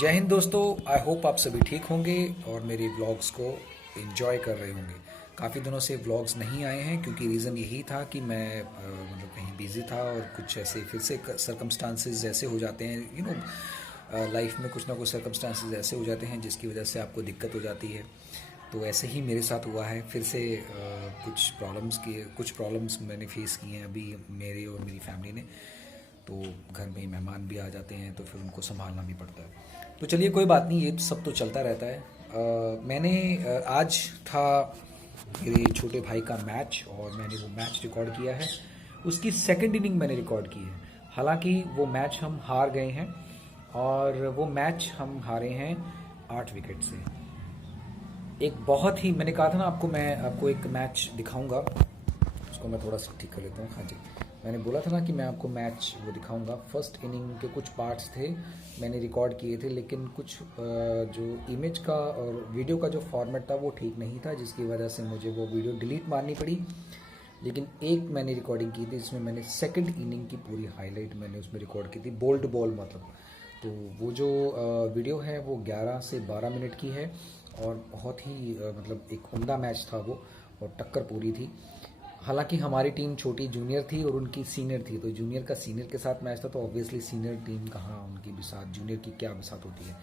जय हिंद दोस्तों। I hope आप सभी ठीक होंगे और मेरे व्लॉग्स को एंजॉय कर रहे होंगे। काफ़ी दिनों से व्लॉग्स नहीं आए हैं क्योंकि रीज़न यही था कि मैं मतलब कहीं बिज़ी था और कुछ ऐसे फिर से सर्कमस्टांसेस ऐसे हो जाते हैं लाइफ में कुछ ना कुछ सर्कमस्टांसेस ऐसे हो जाते हैं जिसकी वजह से आपको दिक्कत हो जाती है। तो ऐसे ही मेरे साथ हुआ है फिर से कुछ प्रॉब्लम्स मैंने फेस किए हैं अभी मेरे और मेरी फैमिली ने। तो घर में मेहमान भी आ जाते हैं तो फिर उनको संभालना भी पड़ता है। तो चलिए कोई बात नहीं, ये सब तो चलता रहता है। मैंने आज था मेरे छोटे भाई का मैच और मैंने वो मैच रिकॉर्ड किया है। उसकी सेकंड इनिंग मैंने रिकॉर्ड की है। हालांकि वो मैच हम हार गए हैं और वो मैच हम हारे हैं 8 विकेट से। एक बहुत ही, मैंने कहा था ना मैं आपको एक मैच दिखाऊंगा। उसको मैं थोड़ा सा ठीक कर लेता हूँ। हाँ जी, मैंने बोला था ना कि मैं आपको मैच वो दिखाऊंगा। फर्स्ट इनिंग के कुछ पार्ट्स थे मैंने रिकॉर्ड किए थे, लेकिन कुछ जो इमेज का और वीडियो का जो फॉर्मेट था वो ठीक नहीं था, जिसकी वजह से मुझे वो वीडियो डिलीट मारनी पड़ी। लेकिन एक मैंने रिकॉर्डिंग की थी जिसमें मैंने सेकंड इनिंग की पूरी हाईलाइट मैंने उसमें रिकॉर्ड की थी, बोल्ड बॉल मतलब। तो वो जो वीडियो है वो 11 से 12 मिनट की है और बहुत ही मतलब एक उम्दा मैच था वो, और टक्कर पूरी थी। हालांकि हमारी टीम छोटी जूनियर थी और उनकी सीनियर थी, तो जूनियर का सीनियर के साथ मैच था, तो ऑब्वियसली सीनियर टीम कहाँ उनकी बिसात, जूनियर की क्या बिसात होती है।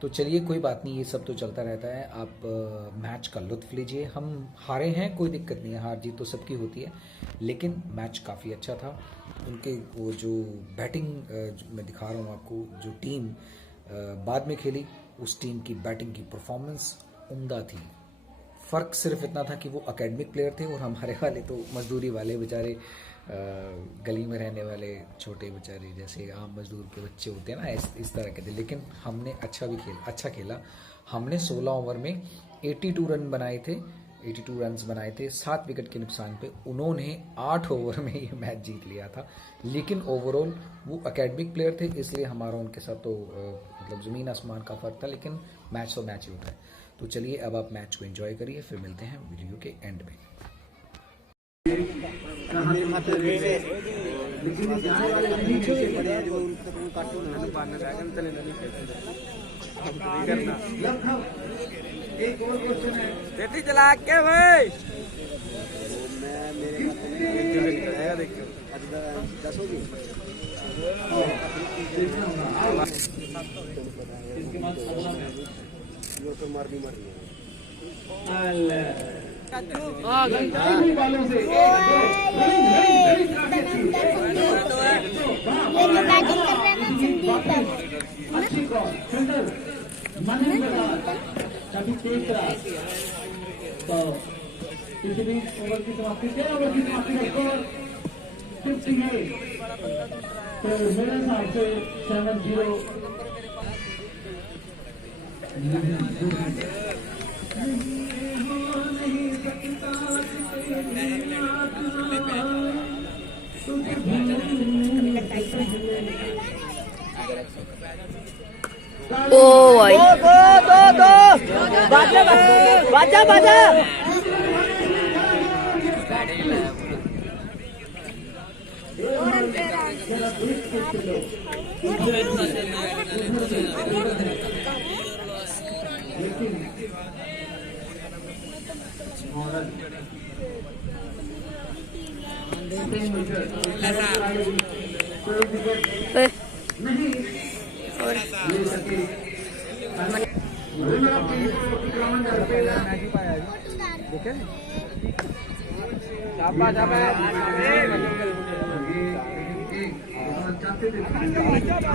तो चलिए कोई बात नहीं, ये सब तो चलता रहता है। आप मैच का लुत्फ लीजिए। हम हारे हैं, कोई दिक्कत नहीं है, हार जीत तो सबकी होती है, लेकिन मैच काफ़ी अच्छा था। उनके वो जो बैटिंग मैं दिखा रहा हूँ आपको, जो टीम बाद में खेली उस टीम की बैटिंग की परफॉर्मेंस उम्दा थी। फ़र्क सिर्फ इतना था कि वो एकेडमिक प्लेयर थे और हमारे वाले तो मजदूरी वाले बेचारे, गली में रहने वाले छोटे बेचारे, जैसे आम मजदूर के बच्चे होते हैं ना, इस तरह के थे। लेकिन हमने अच्छा खेला। हमने 16 ओवर में 82 रन बनाए थे, 82 रन्स बनाए थे 7 विकेट के नुकसान पे। उन्होंने 8 ओवर में ये मैच जीत लिया था। लेकिन ओवरऑल वो एकेडमिक प्लेयर थे, इसलिए हमारा उनके साथ तो मतलब ज़मीन आसमान का फ़र्क था, लेकिन मैच तो मैच ही होता है। तो चलिए अब आप मैच को एंजॉय करिए, फिर मिलते हैं वीडियो के एंड में। चला के भाई मारनी वालों से अच्छी क्रॉस सेंटर काफी तेज रहा। तो किसी भी ओवर की समाप्ति, 13 ओवर की समाप्ति का स्कोर 58। तो मेरे हिसाब से 7-0 ओ भाई दो बाजा बाजा बाजा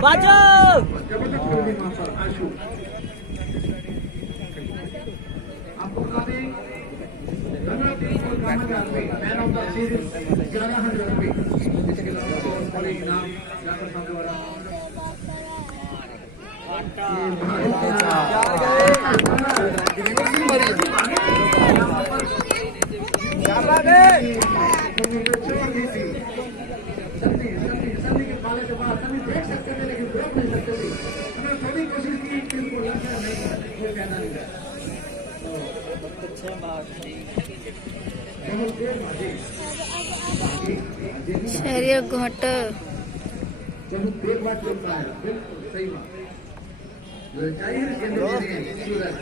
बाजो आपको बता दें मैन ऑफ द सीरीज 1100 रुपये इनाम डॉक्टर साहब द्वारा सभी के पाले के बाद सभी देख सकते थे लेकिन रोक नहीं सकते थे। हमने थोड़ी कोशिश की कि उनको लग नहीं कोई कहना नहीं है। शहरी घोट चलो एक बात चलता है, बिल्कुल सही बात। जाहिर गेंदबाजी है सूरज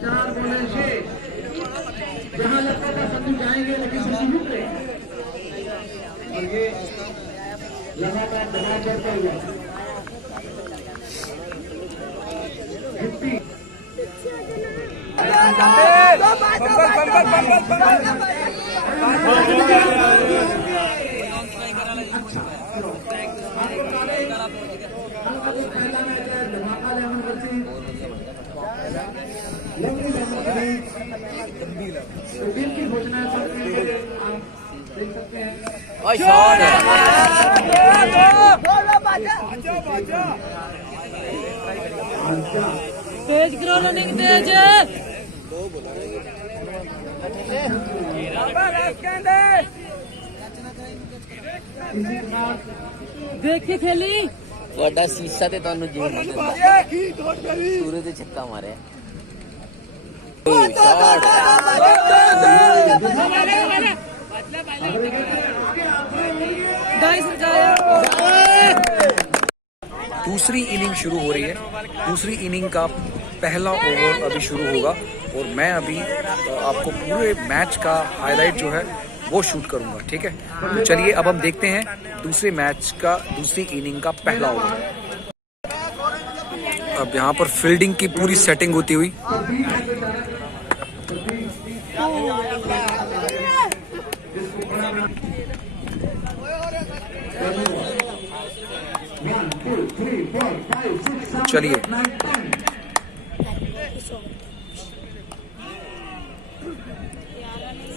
चार बोले शेष जहां लगता था संधू जाएंगे लेकिन संधू रुक गए और ये लगातार दबाव बढ़ता हुआ दिल की घोषणा देख सकते हैं तेज करो रनिंग तेज देख के खेली ਵੱਡਾ ਸੀਸਾ ਤੇ ਤੁਹਾਨੂੰ ਜੀਣ ਨਹੀਂ ਦਿੰਦਾ ਸੂਰਜ ਦੇ ਛੱਕਾ ਮਾਰਿਆ दूसरी इनिंग शुरू हो रही है। दूसरी इनिंग का पहला ओवर अभी शुरू होगा और मैं अभी आपको पूरे मैच का हाईलाइट जो है वो शूट करूंगा, ठीक है। तो चलिए अब हम देखते हैं दूसरे मैच का दूसरी इनिंग का पहला ओवर। अब यहाँ पर फील्डिंग की पूरी सेटिंग होती हुई चलिए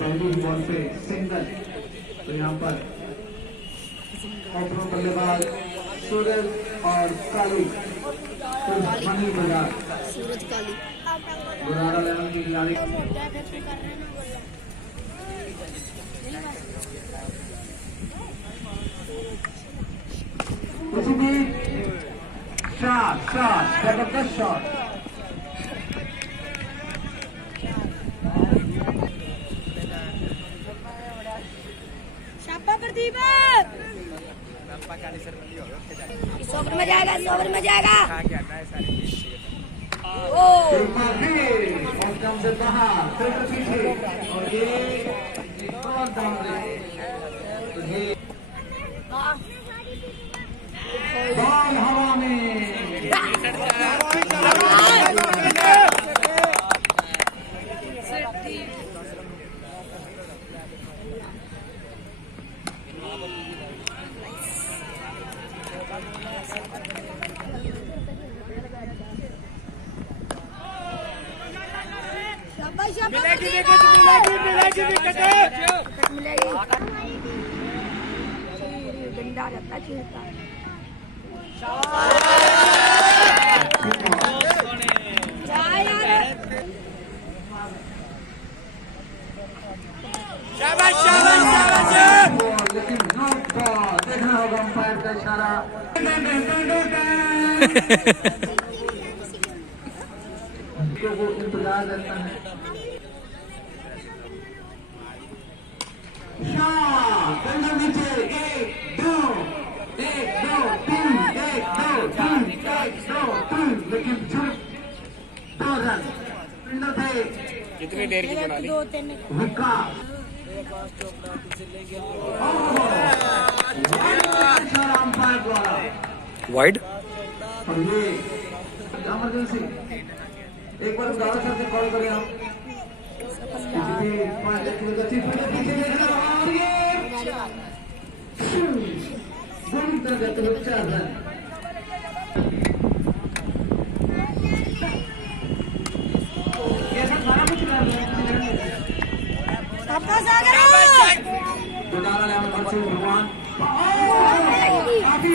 पहली बॉल पे सिंगल, तो यहाँ पर ओपनर बल्लेबाज सूरज और काली मनी बाजार सूरज काली गुरारा लेवल की खिलाड़ी उसी बीच शॉट जबरदस्त शॉट इस ओवर में जाएगा, इस ओवर में जाएगा। से बाहर फिर पीछे और ये और बाउंड्री, तो ये बॉल हवा में डंडा रहता चलता लेकिन नॉट बॉल, देखना होगा अंपायर का इशारा। वो इंतजार रहता है। नीचे 1 2 3 लेकिन सिर्फ 2 रन थे। कितनी देर की बना ली? विकास वाइड और ये इमरजेंसी एक बार दादा सर से कॉल करें आप किसी भी पॉइंट पीछे देखना और ये पूरी तरह से 4 रन ये सब सारा कुछ कर रहे हैं दोबारा भगवान काफी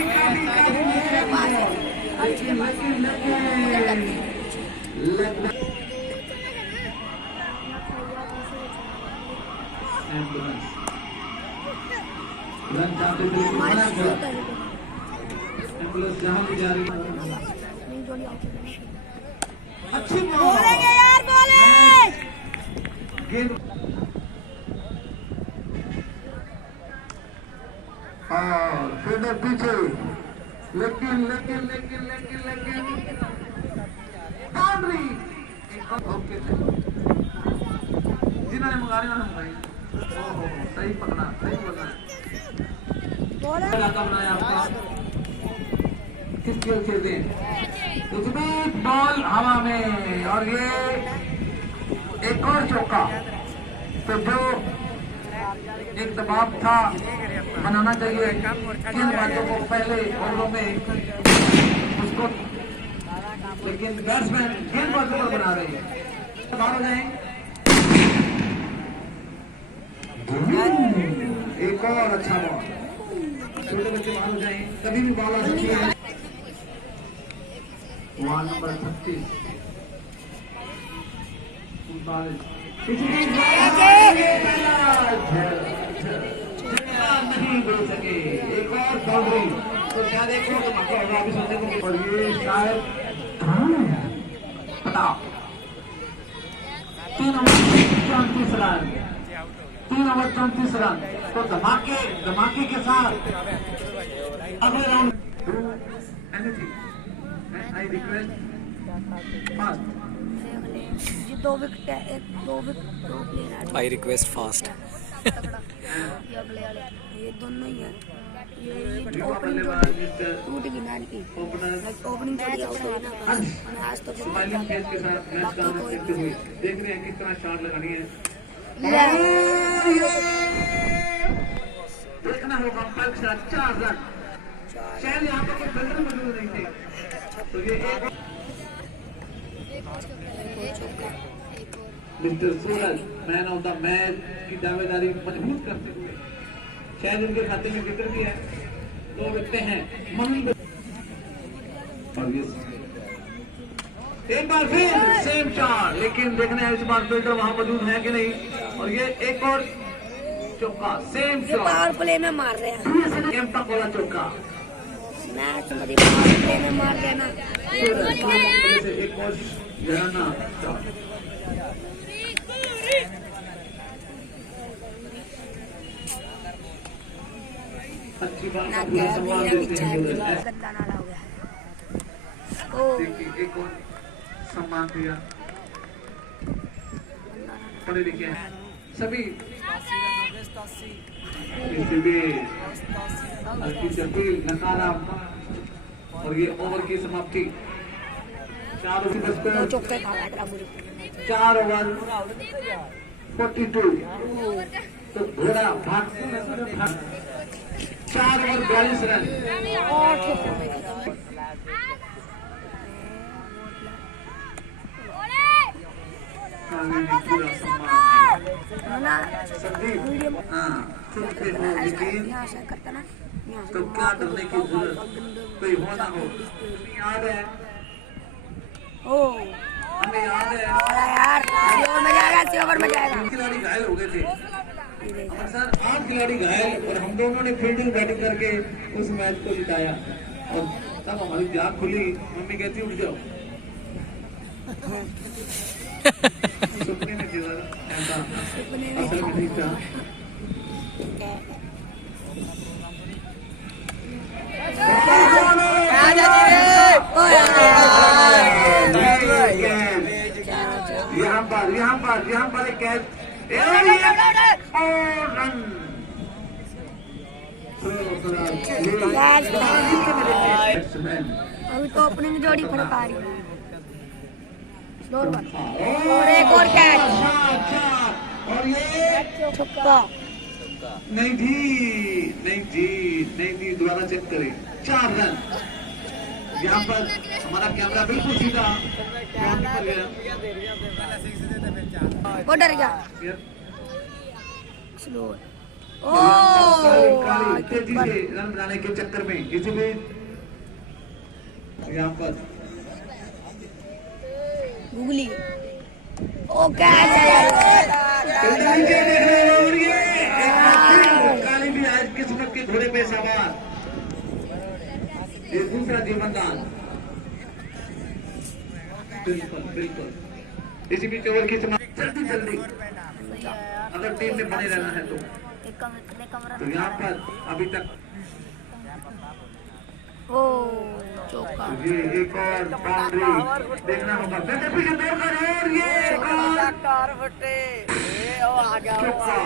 एम्बुलेंस जहाँ भी जा रही है अच्छी बोलेंगे यार बोले गेंद और फील्डर पीछे लेकिन बाउंड्री ओके जिन्होंने मंगाने वाला भाई सही पकड़ा सही बोलना इलाका बनाया आपका किस खेल खेलते हैं कुछ भी बॉल हवा में और ये एक और चौका तो जो एक दबाव था बनाना चाहिए किन बातों को पहले ओवरों में उसको लेकिन बैट्समैन किन बातों पर बना रहे हैं बाहर हो जाए एक और अच्छा बॉल छोटे बच्चे बाहर हो जाए कभी भी बॉल आ सकती है वार्ड नंबर 36 नहीं दे सके एक और बाउंड्री तो क्या देखो और ये शायद पता 3 ओवर 34 रन 3 ओवर 34 रन तो धमाके के साथ अगले round anything I request fast ये 2 विकेट है 2 प्लेयर आई रिक्वेस्ट फास्ट ये अगले वाले ये दोनों ही है ये ओपनिंग टूट गई मैच की ओपनिंग थोड़ी आउट हुई ना आज तो स्माइलिंग फेस के साथ मैच का आनंद लेते हुए देख रहे हैं किस तरह शॉट लगानी है देखना होगा पल्क शॉट 4 रन शायद यहाँ पर कोई फील्डर मौजूद नहीं थे तो ये mister Suraj man of the match की दावेदारी मजबूत करते हुए शायद उनके खाते में विकेट भी है तो देखते हैं और एक बार फिर सेम शॉट लेकिन देखना है इस बार फील्डर वहां मौजूद है कि नहीं और ये एक और चौका सेम ये पावर प्ले में मार रहे हैं कैंपा वाला चौका मैच में पावर प्ले में मार रहे हैं ना एक और जहाना शॉट अच्छी बात ना पूरा सम्मान देते हैं गंदा नाला हो गया ओ देखिए एक और सम्मान दिया पढ़े लिखे हैं सभी हल्की चपील नकारा और ये ओवर की समाप्ति 4 ओवर बचकर चौके खा गया तेरा बुरी 4 ओवर 42 तो घोड़ा भाग 4 ओवर 42 रन पूरा सम्मान संदीप हाँ चुपके हो लेकिन यहाँ से करता ना तो क्या डरने की जरूरत कोई हो ना हो याद है ओ हमें याद है यार ओवर में जाएगा ओवर में जाएगा खिलाड़ी घायल हो गए थे हमारे साथ 8 खिलाड़ी घायल और हम दोनों ने फील्डिंग बैटिंग करके उस मैच को जिताया और तब हमारी जाग खुली मम्मी कहती उठ जाओ सपने में थी ऐसा असल में नहीं था यहाँ पर एक कैच रन अभी तो ओपनिंग जोड़ी फर्क आ रही है। और एक और कैच, और ये छक्का। नहीं जी, दोबारा चेक करें। 4 रन। यहाँ पर हमारा कैमरा बिल्कुल सीधा ग्राउंड पर गया। वो डर गया। स्लो। काली तेजी से रन बनाने के चक्कर में किसी भी यहाँ पर गुगली। ओ कैच है। काली भी आज किस्मत के घोड़े पे सवार। ये दूसरा जीवनदान। बिल्कुल इसी बीच ओवर की जल्दी अगर टीम में बने रहना है तो यहाँ पर अभी तक ओ चौका। ये एक और बाउंड्री देखना होगा। पीछे दौड़ कर और ये एक और चौका।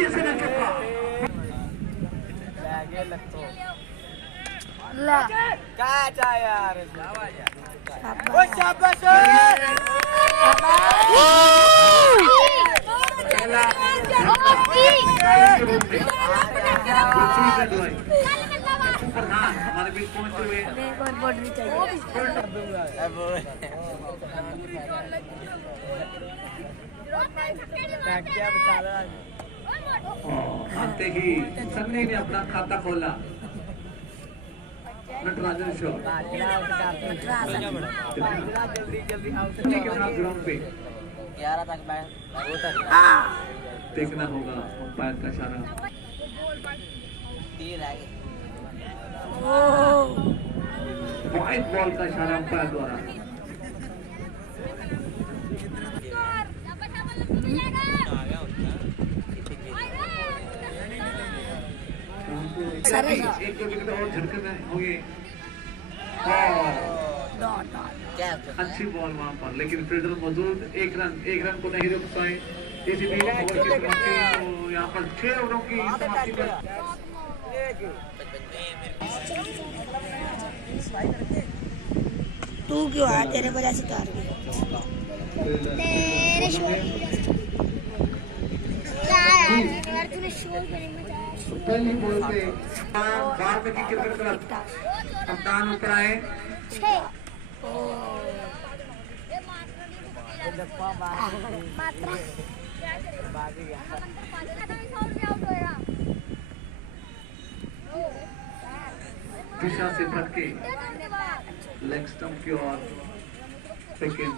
ये से ना चौका। ला यार शाबाश। हमारे बीच पहुंचते हुए एक और बॉर्डर चाहिए। आते ही सन्नी ने अपना खाता खोला। नटराजन शो ग्राउंड पे 11 तक मैं देखना होगा अंपायर का इशारा। 3 रह गए। वाइट बॉल का इशारा अंपायर द्वारा। एक दो विकेट और झटके होंगे। अच्छी बॉल वहां पर, लेकिन फील्डर मौजूद। एक रन को नहीं रोक पाए। इसी बीच ओवर की समाप्ति तो यहाँ पर 6 ओवरों की समाप्ति पर तू क्यों आया? तेरे वजह से तार गई। पहली बॉल पे बार में की क्रिकेट क्लब कप्तान उतर आए। दिशा से भटके लेग स्टंप की ओर सेकंड।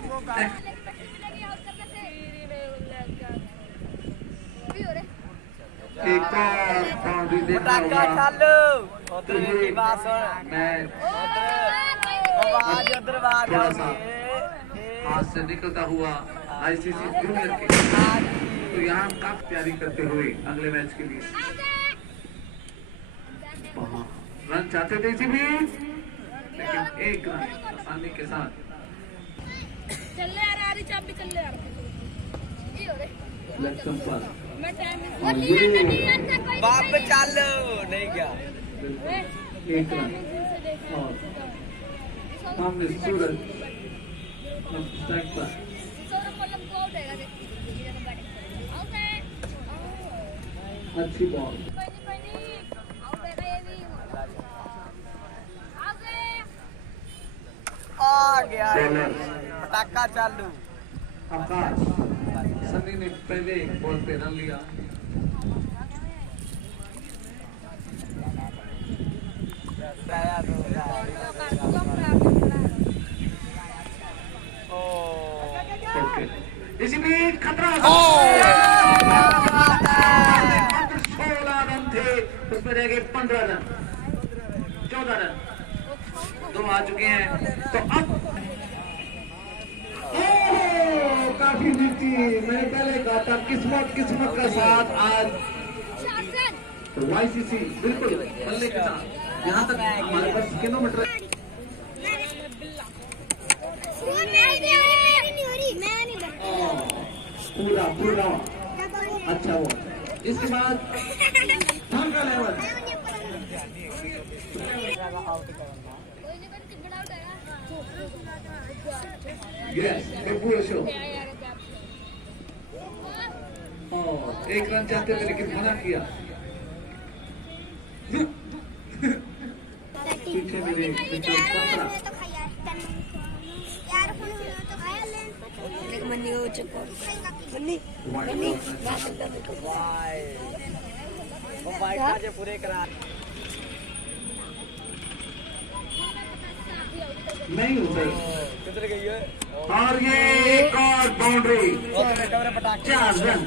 एक और बाउंड्री देखना होगा। मैं थोड़ा सा हाथ से निकलता हुआ आईसीसी जूनियर के तो यहाँ काफी तैयारी करते हुए अगले मैच के लिए रन चाहते थे इसी बीच, लेकिन एक रन आसानी के साथ लक्ष्य पर बाप चालो नहीं क्या एक रन और सामने सूरज स्ट्राइक पर। अच्छी बॉल आ गया बॉलर पटाखा चालू। आकाश सनी ने पहले बॉल पे रन लिया। ओके इसी में खतरा 16 रन थे, उसमें रह गए 15 रन 14 रन 2 आ चुके हैं। तो अब काफी नीति मैंने पहले कहा था किस्मत का साथ आज वाईसीसी बिल्कुल बल्ले के साथ। यहाँ तक हमारे पास किलोमीटर पूरा अच्छा वो। इसके बाद धान का लेवल यस भरपूर शो। और 1 रन चाहते थे लेकिन मना किया। पीछे मेरे मित्र 15 मन्नी हो चुका मन्नी मन्नी पूरे करा नहीं उतर। और ये एक और बाउंड्री, 4 रन।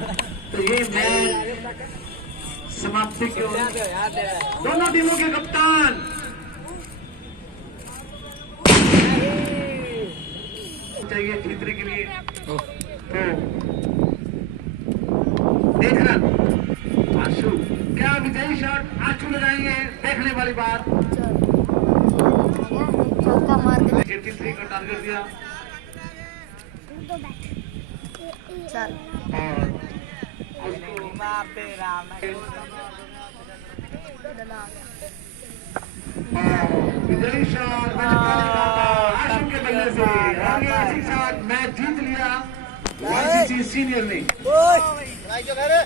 तो ये मैच समाप्ति की ओर। दोनों टीमों के कप्तान चाहिए जीतने के लिए। तो 1 रन आशु, क्या विजयी शॉट आशु लगाएंगे? देखने वाली बात। चौका मार दे 83 का टारगेट दिया। चल और विजयी शॉट आशु के बल्ले से। और ये इसी साथ मैच जीत लिया आईसीसी सीनियर ने। हमारे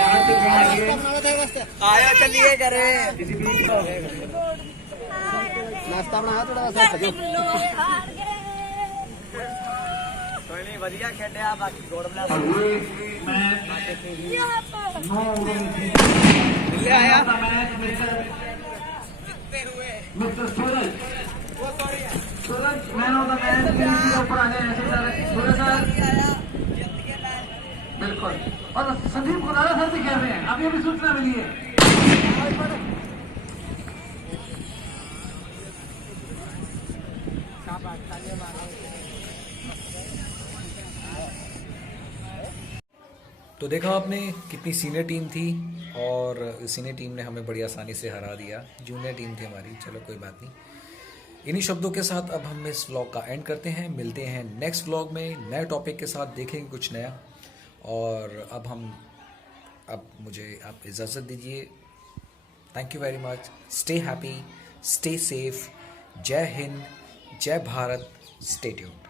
भारत के खिलाड़ी आया चलिए करे इसी बीच नाश्ता बना थोड़ा सा कोई नहीं बढ़िया खेले आ बाकी गोड़ बना और ये मैच 9 ओवर में जीत ले आया match mister Suraj man of the match के ऊपर आने हैं सूरज सर। बिल्कुल। और संदीप कुलारा सर भी खेल रहे हैं, अभी अभी सूचना मिली है। तो देखा आपने कितनी सीनियर टीम थी और सीनियर टीम ने हमें बड़ी आसानी से हरा दिया। जूनियर टीम थी हमारी, चलो कोई बात नहीं। इन्हीं शब्दों के साथ अब हम इस व्लॉग का एंड करते हैं। मिलते हैं नेक्स्ट व्लॉग में नए टॉपिक के साथ, देखेंगे कुछ नया। और अब मुझे आप इजाज़त दीजिए। Thank you very much. Stay happy, stay safe. जय हिंद, जय भारत। Stay tuned.